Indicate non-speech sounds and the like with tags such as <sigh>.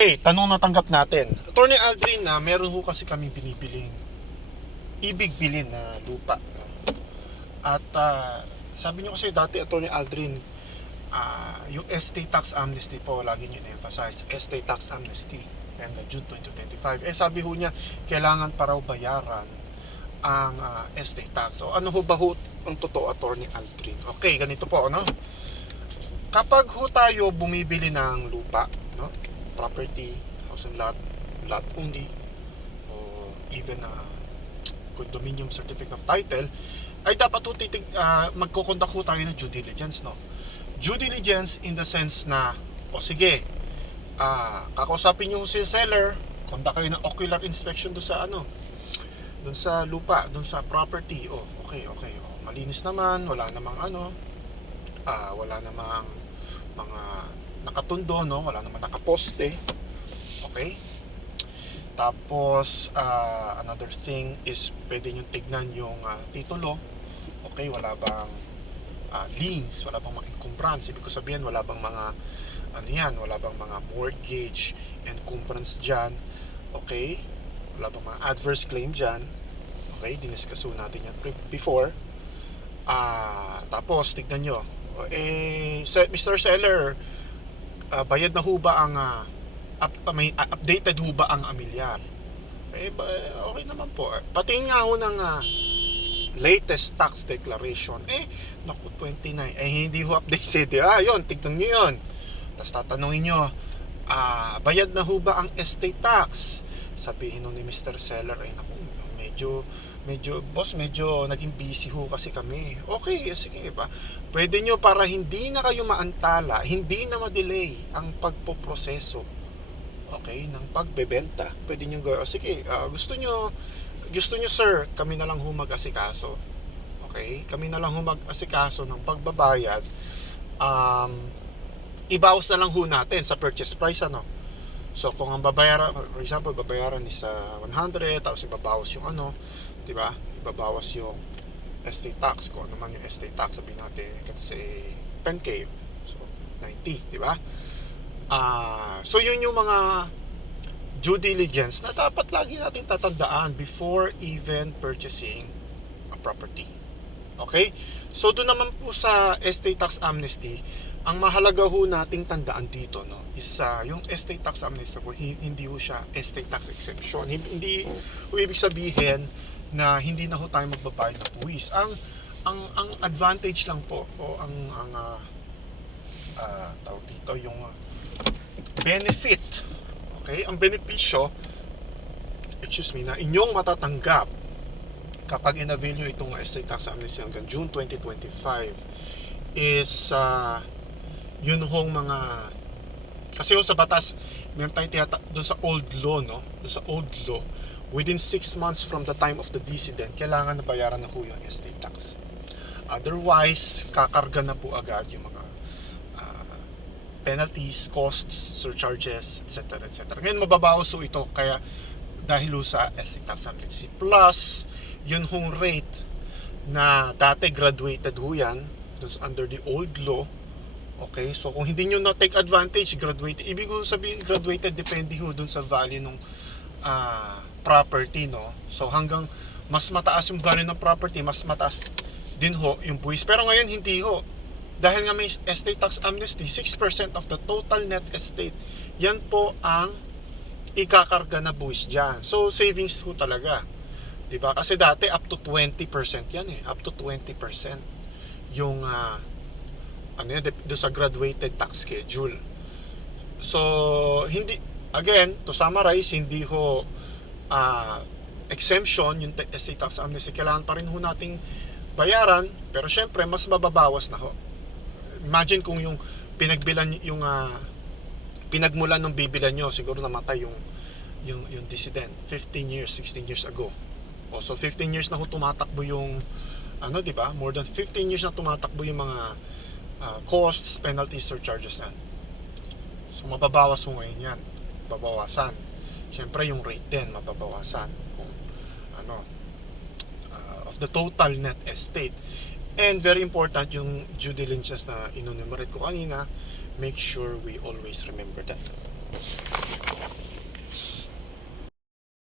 Okay, tanong natanggap natin. Attorney Aldrin na meron ho kasi kami binibiling ibig bilin na lupa. At ah, sabi niyo kasi dati Attorney Aldrin ah, yung estate tax amnesty po lagi niyo na-emphasize estate tax amnesty hanggang June 2025 eh sabi ho niya kailangan pa raw bayaran ang ah, estate tax. So ano ho ba ho ang totoo Attorney Aldrin? Okay ganito po ano kapag ho tayo bumibili ng lupa no property house and lot lot only o even a condominium certificate of title ay dapat ho titig uh, magkoconduct ho tayo ng due diligence no? Due diligence in the sense na o sige ah kakausapin niyo si seller conduct kayo ng ocular inspection do sa ano doon sa lupa doon sa property oh okay okay oh, malinis naman wala namang ano ah wala namang nakatundo no? Wala namang nakaposte. Okay? Tapos ah, another thing is pwede nyo tignan yung ah, titulo. Okay? Wala bang ah, liens? Wala bang mga encumbrance ibig ko sabihin wala bang mga ano yan? Wala bang mga mortgage encumbrance dyan? Okay? Wala bang mga adverse claim dyan? Okay? Diniscusso natin yan before. Ah tapos tignan nyo. Eh Mr. Seller ah, bayad na ho ba ang ah, up, ah, may ah, updated ho ba ang amilyar eh ba, okay naman po. Pati nga ho ng ah, latest tax declaration. Eh naku 29 eh hindi ho updated. <laughs> Ah yun tignan nyo yun. Tapos tatanungin nyo ah, bayad na ho ba ang estate tax? Sabihin nun ni Mr. Seller ay naku medyo medyo boss medyo naging busy ho kasi kami. Okay sige ba? Pwede nyo para hindi na kayo maantala hindi na ma-delay ang pagpoproseso okay ng pagbebenta. Pwede nyo gawin. Sige ah, gusto nyo gusto nyo sir kami na lang ho mag-asikaso okay? Kami na lang ho mag-asikaso ng pagbabayad. Um, ibawas na lang ho natin sa purchase price ano so kung ang babayaran for example babayaran is sa 100 tapos ibabawas yung ano di ba? Ibabawas yung estate tax kung ano man yung estate tax sabihin natin let's say 10k so 90 di ba? Ah so yun yung mga due diligence na dapat lagi natin tatandaan before even purchasing a property okay? So doon naman po sa estate tax amnesty ang mahalaga ho nating tandaan dito no is ah, yung estate tax amnesty po hi- hindi ho siya estate tax exemption. Hin- hindi ho ibig sabihin na hindi na ho tayo magbabayad ng buwis. Ang ang ang advantage lang po o ang ang ah, ah, tawag dito yung benefit okay? Ang benepisyo excuse me na inyong matatanggap kapag in-avail nyo itong estate tax amnesty hanggang June 2025 is ah, yun hong mga kasi ho sa batas meron tayong tiyata doon sa old law no doon sa old law within 6 months from the time of the decedent kailangan na bayaran na ho yung estate tax otherwise kakarga na po agad yung mga ah, penalties, costs, surcharges, etc. etc. Ngayon mababawas ho ito kaya dahil sa estate tax amnesty plus yun hong rate na dati graduated ho yan under the old law Okay, so kung hindi nyo na take advantage, graduated, ibig ko sabihin graduated depende ho dun sa value ng ah, property, no? So hanggang mas mataas yung value ng property, mas mataas din ho yung buwis. Pero ngayon hindi ho. Dahil nga may estate tax amnesty, 6% of the total net estate, yan po ang ikakarga na buwis dyan. So savings ho talaga. 'Di ba? Kasi dati up to 20% yan eh. Up to 20% yung ah, ano yun, do sa graduated tax schedule. So, hindi, again, to summarize, hindi ho ah, exemption yung te- estate tax amnesty. Kailangan pa rin ho nating bayaran, pero syempre, mas mababawas na ho. Imagine kung yung pinagbilan, yung ah, pinagmulan ng bibilan nyo, siguro namatay yung, yung, yung dissident 15 years, 16 years ago. O, so 15 years na ho tumatakbo yung ano, di ba? More than 15 years na tumatakbo yung mga uh, costs, penalties, surcharges na. So mababawas mo ngayon yan. Babawasan. Siyempre yung rate din mababawasan kung ano uh, of the total net estate. And very important yung due diligence na inunumerate ko kanina, make sure we always remember that.